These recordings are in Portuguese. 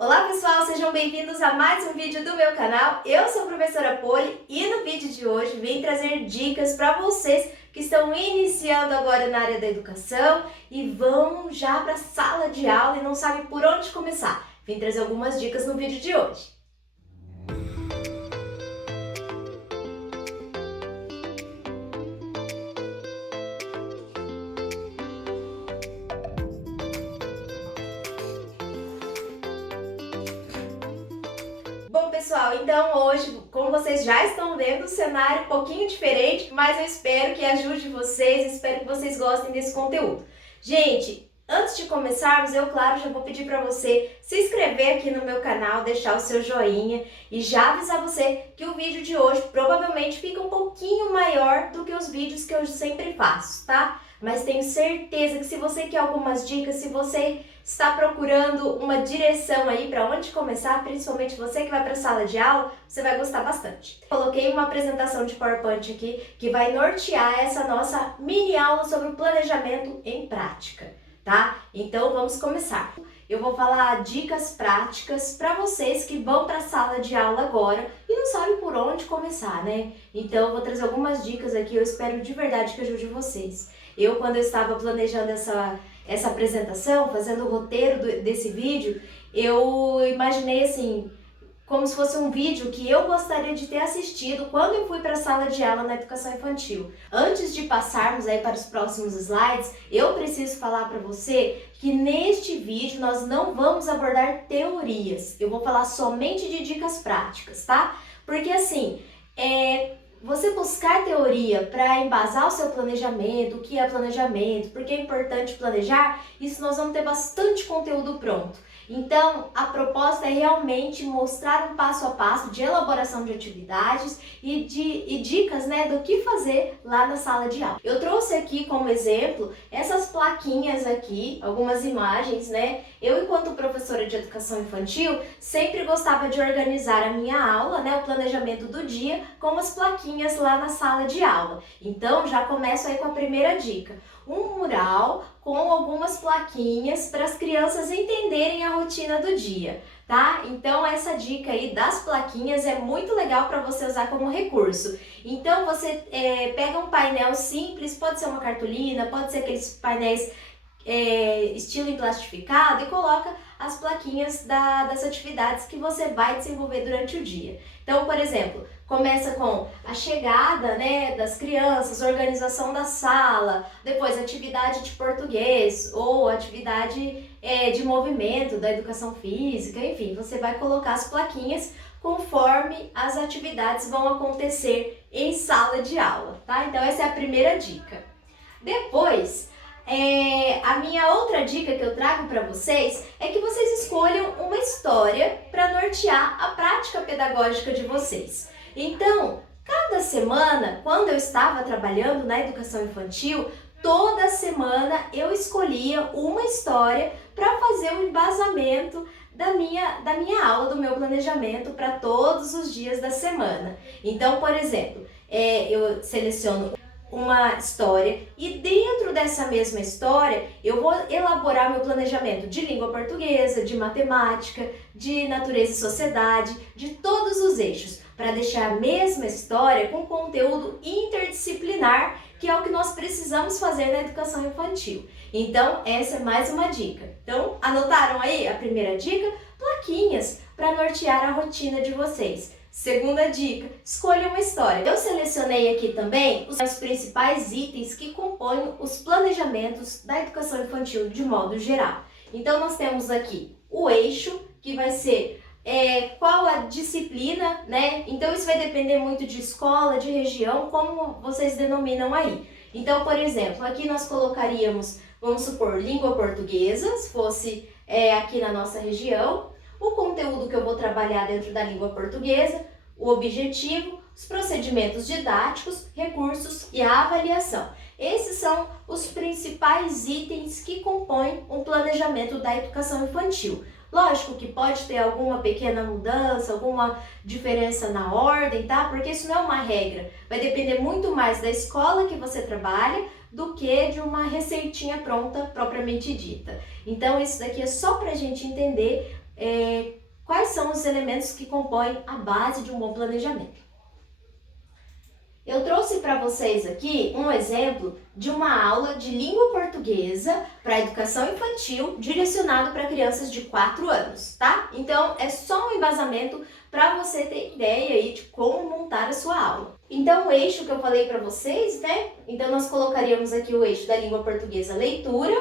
Olá pessoal, sejam bem-vindos a mais um vídeo do meu canal. Eu sou a professora Poli e no vídeo de hoje vim trazer dicas para vocês que estão iniciando agora na área da educação e vão já para a sala de aula e não sabem por onde começar. Vim trazer algumas dicas no vídeo de hoje. Bom pessoal, então hoje, como vocês já estão vendo, o cenário é um pouquinho diferente, mas eu espero que ajude vocês, espero que vocês gostem desse conteúdo. Gente, antes de começarmos, eu claro já vou pedir para você se inscrever aqui no meu canal, deixar o seu joinha e já avisar você que o vídeo de hoje provavelmente fica um pouquinho maior do que os vídeos que eu sempre faço, tá? Mas tenho certeza que se você quer algumas dicas, se você está procurando uma direção aí para onde começar, principalmente você que vai para a sala de aula, você vai gostar bastante. Coloquei uma apresentação de PowerPoint aqui que vai nortear essa nossa mini aula sobre o planejamento em prática, tá? Então vamos começar. Eu vou falar dicas práticas para vocês que vão para a sala de aula agora e não sabem por onde começar, né? Então eu vou trazer algumas dicas aqui, eu espero de verdade que ajude vocês. Quando eu estava planejando essa apresentação, fazendo o roteiro desse vídeo, eu imaginei assim, como se fosse um vídeo que eu gostaria de ter assistido quando eu fui para a sala de aula na educação infantil. Antes de passarmos aí para os próximos slides, eu preciso falar para você que neste vídeo nós não vamos abordar teorias. Eu vou falar somente de dicas práticas, tá? Porque assim, você buscar teoria para embasar o seu planejamento, o que é planejamento, porque é importante planejar, isso nós vamos ter bastante conteúdo pronto. Então, a proposta é realmente mostrar um passo a passo de elaboração de atividades e dicas, né, do que fazer lá na sala de aula. Eu trouxe aqui como exemplo essas plaquinhas aqui, algumas imagens, né? Eu, enquanto professora de educação infantil, sempre gostava de organizar a minha aula, né, o planejamento do dia, com as plaquinhas lá na sala de aula. Então, já começo aí com a primeira dica. Um mural com algumas plaquinhas para as crianças entenderem a rotina do dia, tá? Então essa dica aí das plaquinhas é muito legal para você usar como recurso. Então você pega um painel simples, pode ser uma cartolina, pode ser aqueles painéis estilo emplastificado e coloca as plaquinhas das atividades que você vai desenvolver durante o dia. Então, por exemplo, começa com a chegada, né, das crianças, organização da sala, depois atividade de português ou atividade de movimento da educação física, enfim, você vai colocar as plaquinhas conforme as atividades vão acontecer em sala de aula, tá? Então essa é a primeira dica. Depois, a minha outra dica que eu trago para vocês é que vocês escolham uma história para nortear a prática pedagógica de vocês. Então, cada semana, quando eu estava trabalhando na educação infantil, toda semana eu escolhia uma história para fazer um embasamento da minha aula, do meu planejamento para todos os dias da semana. Então, por exemplo, eu seleciono uma história e dentro dessa mesma história eu vou elaborar meu planejamento de língua portuguesa, de matemática, de natureza e sociedade, de todos os eixos, para deixar a mesma história com conteúdo interdisciplinar, que é o que nós precisamos fazer na educação infantil. Então, essa é mais uma dica. Então, anotaram aí a primeira dica? Plaquinhas para nortear a rotina de vocês. Segunda dica, escolha uma história. Eu selecionei aqui também os principais itens que compõem os planejamentos da educação infantil de modo geral. Então, nós temos aqui o eixo, que vai ser qual a disciplina, né? Então, isso vai depender muito de escola, de região, como vocês denominam aí. Então, por exemplo, aqui nós colocaríamos, vamos supor, língua portuguesa, se fosse aqui na nossa região, o conteúdo que eu vou trabalhar dentro da língua portuguesa, o objetivo, os procedimentos didáticos, recursos e a avaliação. Esses são os principais itens que compõem um planejamento da educação infantil. Lógico que pode ter alguma pequena mudança, alguma diferença na ordem, tá? Porque isso não é uma regra. Vai depender muito mais da escola que você trabalha do que de uma receitinha pronta propriamente dita. Então, isso daqui é só para a gente entender quais são os elementos que compõem a base de um bom planejamento. Eu trouxe para vocês aqui um exemplo de uma aula de língua portuguesa para educação infantil direcionado para crianças de 4 anos, tá? Então é só um embasamento para você ter ideia aí de como montar a sua aula. Então o eixo que eu falei para vocês, né? Então nós colocaríamos aqui o eixo da língua portuguesa leitura,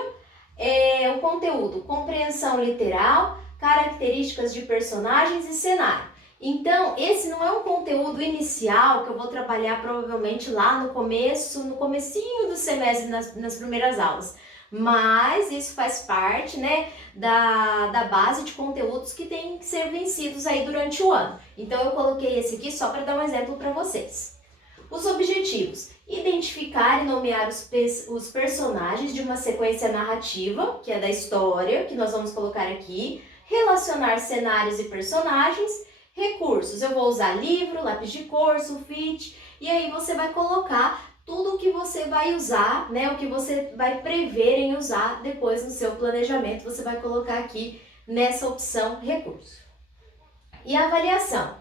o conteúdo compreensão literal, características de personagens e cenário. Então, esse não é um conteúdo inicial que eu vou trabalhar provavelmente lá no comecinho do semestre, nas primeiras aulas. Mas isso faz parte, né, da base de conteúdos que tem que ser vencidos aí durante o ano. Então, eu coloquei esse aqui só para dar um exemplo para vocês. Os objetivos: identificar e nomear os personagens de uma sequência narrativa, que é da história, que nós vamos colocar aqui, relacionar cenários e personagens. Recursos: eu vou usar livro, lápis de cor, sulfite, e aí você vai colocar tudo o que você vai usar, né? O que você vai prever em usar depois no seu planejamento, você vai colocar aqui nessa opção recurso. E a avaliação: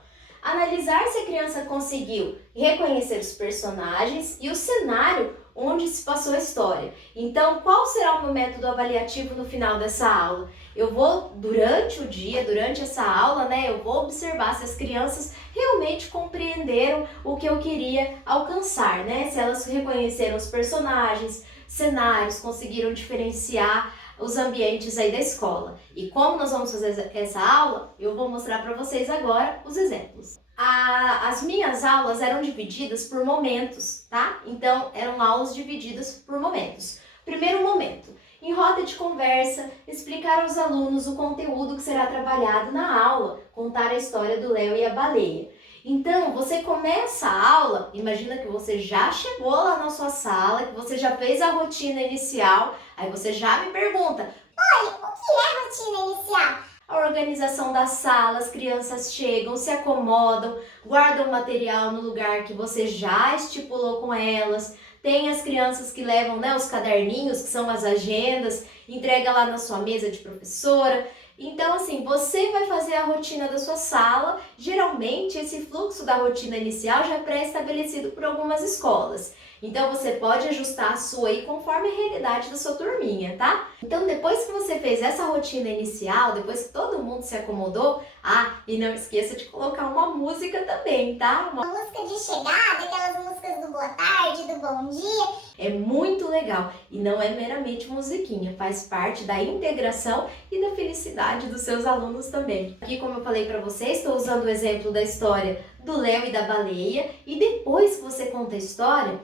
analisar se a criança conseguiu reconhecer os personagens e o cenário onde se passou a história. Então, qual será o meu método avaliativo no final dessa aula? Eu vou, durante o dia, durante essa aula, né, eu vou observar se as crianças realmente compreenderam o que eu queria alcançar, né? Se elas reconheceram os personagens, cenários, conseguiram diferenciar os ambientes aí da escola. E como nós vamos fazer essa aula, eu vou mostrar para vocês agora os exemplos. As minhas aulas eram divididas por momentos, tá? Então, eram aulas divididas por momentos. Primeiro momento: em roda de conversa, explicar aos alunos o conteúdo que será trabalhado na aula, contar a história do Léo e a baleia. Então, você começa a aula, imagina que você já chegou lá na sua sala, que você já fez a rotina inicial, aí você já me pergunta: Oi, o que é rotina inicial? A organização da sala, as crianças chegam, se acomodam, guardam o material no lugar que você já estipulou com elas. Tem as crianças que levam, né, os caderninhos, que são as agendas, entrega lá na sua mesa de professora. Então, assim, você vai fazer a rotina da sua sala. Geralmente, esse fluxo da rotina inicial já é pré-estabelecido por algumas escolas. Então, você pode ajustar a sua aí conforme a realidade da sua turminha, tá? Então, depois que você fez essa rotina inicial, depois que todo mundo se acomodou, e não esqueça de colocar uma música também, tá? Uma música de chegada, aquelas músicas do boa tarde, do bom dia. É muito legal e não é meramente musiquinha, faz parte da integração e da felicidade dos seus alunos também. Aqui, como eu falei para vocês, estou usando o exemplo da história do Léo e da baleia, e depois que você conta a história,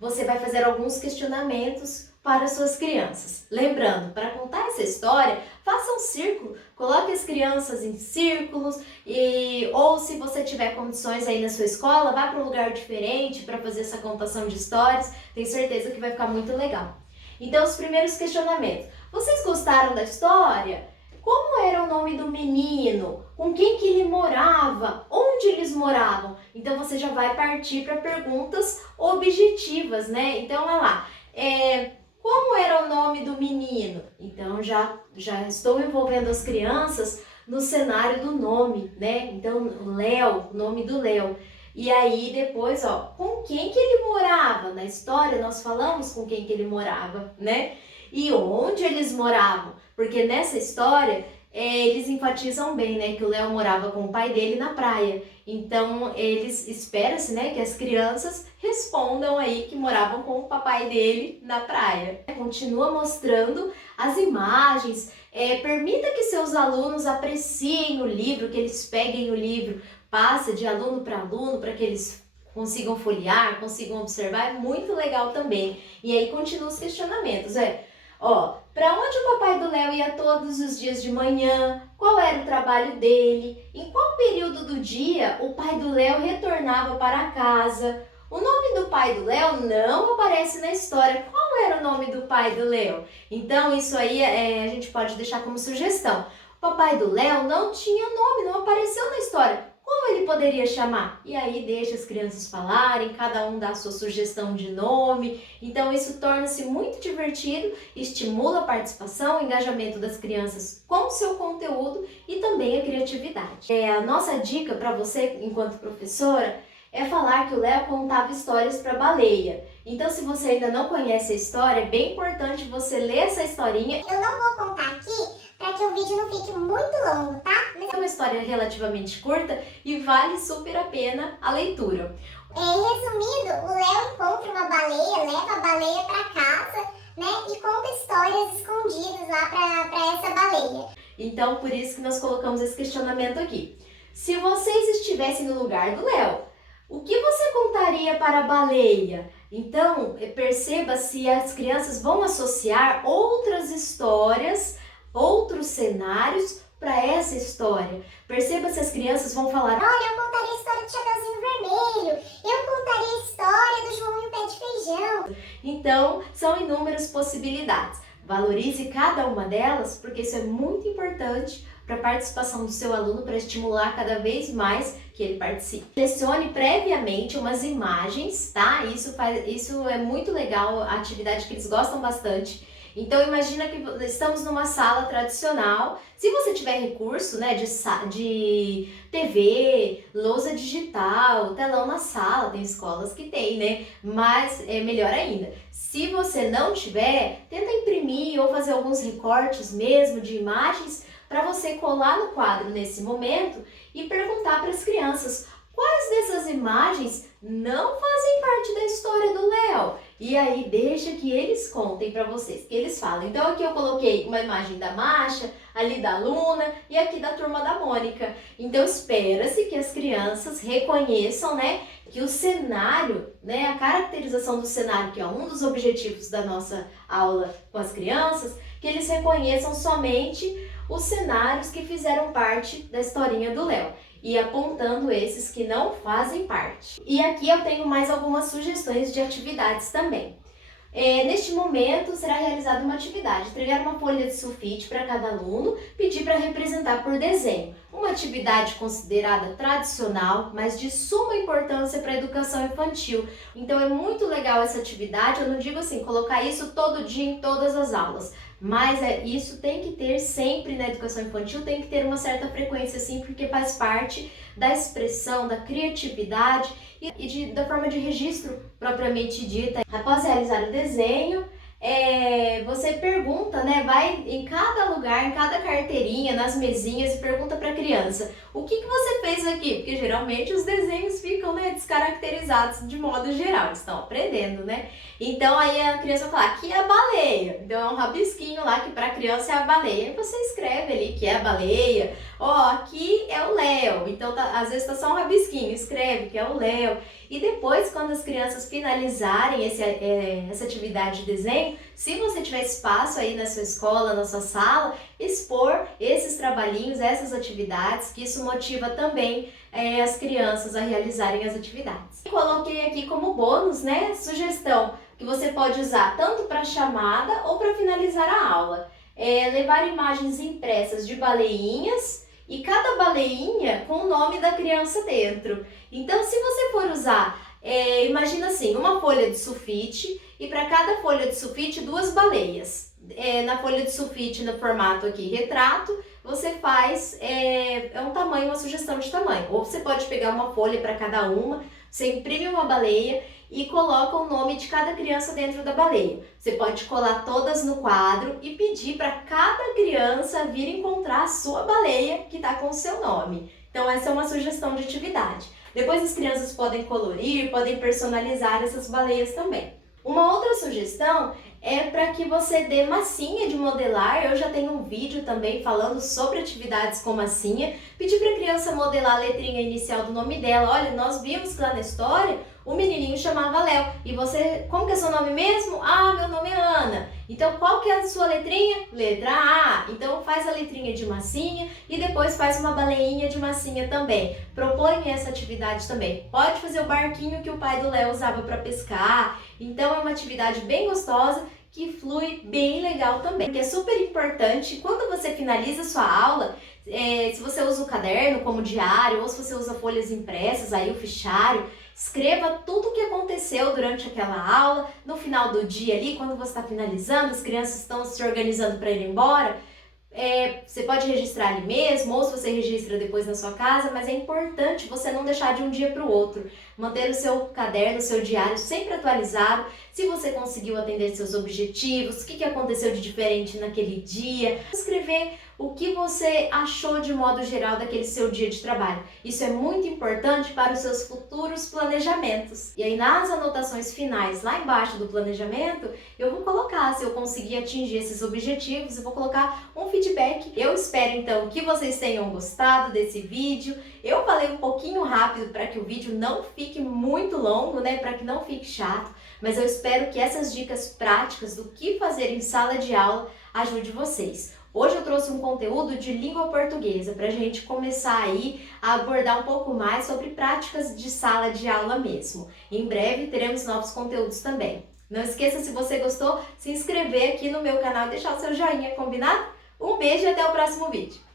você vai fazer alguns questionamentos para as suas crianças. Lembrando, para contar essa história, faça um círculo, coloque as crianças em círculos, ou se você tiver condições aí na sua escola, vá para um lugar diferente para fazer essa contação de histórias. Tenho certeza que vai ficar muito legal. Então, os primeiros questionamentos: vocês gostaram da história? Como era o nome do menino? Com quem que ele morava? Onde eles moravam? Então, você já vai partir para perguntas objetivas, né? Então, olha lá. Como era o nome do menino? Então, já estou envolvendo as crianças no cenário do nome, né? Então, Léo, o nome do Léo. E aí, depois, com quem que ele morava? Na história, nós falamos com quem que ele morava, né? E onde eles moravam? Porque nessa história, eles enfatizam bem, né, que o Léo morava com o pai dele na praia. Então, espera-se, né, que as crianças respondam aí que moravam com o papai dele na praia. Continua mostrando as imagens, permita que seus alunos apreciem o livro, que eles peguem o livro, passa de aluno para que eles consigam folhear, consigam observar, é muito legal também. E aí continua os questionamentos, para onde o papai do Léo ia todos os dias de manhã? Qual era o trabalho dele? Em qual período do dia o pai do Léo retornava para casa? O nome do pai do Léo não aparece na história. Qual era o nome do pai do Léo? Então, isso aí a gente pode deixar como sugestão. O papai do Léo não tinha nome, não apareceu na história. Qual Como ele poderia chamar? E aí deixa as crianças falarem, cada um dá a sua sugestão de nome. Então isso torna-se muito divertido, estimula a participação, o engajamento das crianças com o seu conteúdo e também a criatividade. A nossa dica para você, enquanto professora, é falar que o Léo contava histórias para baleia. Então, se você ainda não conhece a história, é bem importante você ler essa historinha. Eu não vou contar aqui para que o vídeo não fique muito longo, tá? É uma história relativamente curta e vale super a pena a leitura. Resumindo, o Léo encontra uma baleia, leva a baleia para casa, né? E conta histórias escondidas lá para essa baleia. Então, por isso que nós colocamos esse questionamento aqui. Se vocês estivessem no lugar do Léo, o que você contaria para a baleia? Então, perceba se as crianças vão associar outras histórias, outros cenários para essa história. Perceba se as crianças vão falar: olha, eu contaria a história do Chapeuzinho Vermelho, eu contaria a história do João e o Pé de Feijão. Então, são inúmeras possibilidades. Valorize cada uma delas, porque isso é muito importante para a participação do seu aluno, para estimular cada vez mais que ele participe. Selecione previamente umas imagens, tá? Isso é muito legal, a atividade que eles gostam bastante. Então imagina que estamos numa sala tradicional. Se você tiver recurso, né, de TV, lousa digital, telão na sala, tem escolas que tem, né? Mas é melhor ainda. Se você não tiver, tenta imprimir ou fazer alguns recortes mesmo de imagens para você colar no quadro nesse momento e perguntar para as crianças quais dessas imagens não fazem parte da história do Léo. E aí deixa que eles contem para vocês, que eles falam. Então aqui eu coloquei uma imagem da Masha, ali da Luna e aqui da turma da Mônica. Então espera-se que as crianças reconheçam, né, que o cenário, né, a caracterização do cenário, que é um dos objetivos da nossa aula com as crianças, que eles reconheçam somente os cenários que fizeram parte da historinha do Léo e apontando esses que não fazem parte. E aqui eu tenho mais algumas sugestões de atividades também. Neste momento será realizada uma atividade, entregar uma folha de sulfite para cada aluno, pedir para representar por desenho. Uma atividade considerada tradicional, mas de suma importância para a educação infantil. Então é muito legal essa atividade, eu não digo assim, colocar isso todo dia em todas as aulas, mas isso tem que ter sempre na educação infantil, tem que ter uma certa frequência sim, porque faz parte da expressão, da criatividade e da forma de registro propriamente dita. Após realizar o desenho, você pergunta, né? Vai em cada lugar, em cada carteirinha, nas mesinhas e pergunta para a criança: o que você fez aqui? Porque geralmente os desenhos ficam, né, descaracterizados de modo geral, eles estão aprendendo, né? Então aí a criança vai falar: aqui é a baleia. Então é um rabisquinho lá que para a criança é a baleia. E você escreve ali que é a baleia. Aqui é o Léo. Então às vezes tá só um rabisquinho, escreve que é o Léo. E depois, quando as crianças finalizarem essa atividade de desenho, se você tiver espaço aí na sua escola, na sua sala, expor esses trabalhinhos, essas atividades, que isso motiva também as crianças a realizarem as atividades. Coloquei aqui como bônus, né, sugestão que você pode usar tanto para chamada ou para finalizar a aula. Levar imagens impressas de baleinhas e cada baleinha com o nome da criança dentro. Então, se você for usar, imagina assim, uma folha de sulfite e para cada folha de sulfite 2 baleias. Na folha de sulfite, no formato aqui, retrato, você faz um tamanho, uma sugestão de tamanho. Ou você pode pegar uma folha para cada uma, você imprime uma baleia e coloca o nome de cada criança dentro da baleia. Você pode colar todas no quadro e pedir para cada criança vir encontrar a sua baleia que está com o seu nome. Então essa é uma sugestão de atividade. Depois as crianças podem colorir, podem personalizar essas baleias também. Uma outra sugestão é para que você dê massinha de modelar. Eu já tenho um vídeo também falando sobre atividades com massinha. Pedir para a criança modelar a letrinha inicial do nome dela. Olha, nós vimos que lá na história o menininho chamava Léo. E você, como que é seu nome mesmo? Ah, meu nome é Ana. Então, qual que é a sua letrinha? Letra A. Então, faz a letrinha de massinha e depois faz uma baleinha de massinha também. Propõe essa atividade também. Pode fazer o barquinho que o pai do Léo usava para pescar. Então, é uma atividade bem gostosa que flui bem legal também. Porque é super importante, quando você finaliza a sua aula, Se você usa o caderno como diário ou se você usa folhas impressas, aí o fichário, escreva tudo o que aconteceu durante aquela aula. No final do dia ali, quando você está finalizando, as crianças estão se organizando para ir embora, você pode registrar ali mesmo, ou se você registra depois na sua casa, mas é importante você não deixar de um dia para o outro. Manter o seu caderno, o seu diário sempre atualizado, se você conseguiu atender seus objetivos, o que aconteceu de diferente naquele dia. Escrever o que você achou de modo geral daquele seu dia de trabalho. Isso é muito importante para os seus futuros planejamentos. E aí nas anotações finais, lá embaixo do planejamento, eu vou colocar se eu conseguir atingir esses objetivos, eu vou colocar um feedback. Eu espero então que vocês tenham gostado desse vídeo. Eu falei um pouquinho rápido para que o vídeo não fique muito longo, né, para que não fique chato, mas eu espero que essas dicas práticas do que fazer em sala de aula ajude vocês. Hoje eu trouxe um conteúdo de língua portuguesa para a gente começar aí a abordar um pouco mais sobre práticas de sala de aula mesmo. Em breve teremos novos conteúdos também. Não esqueça, se você gostou, se inscrever aqui no meu canal e deixar o seu joinha, combinado? Um beijo e até o próximo vídeo!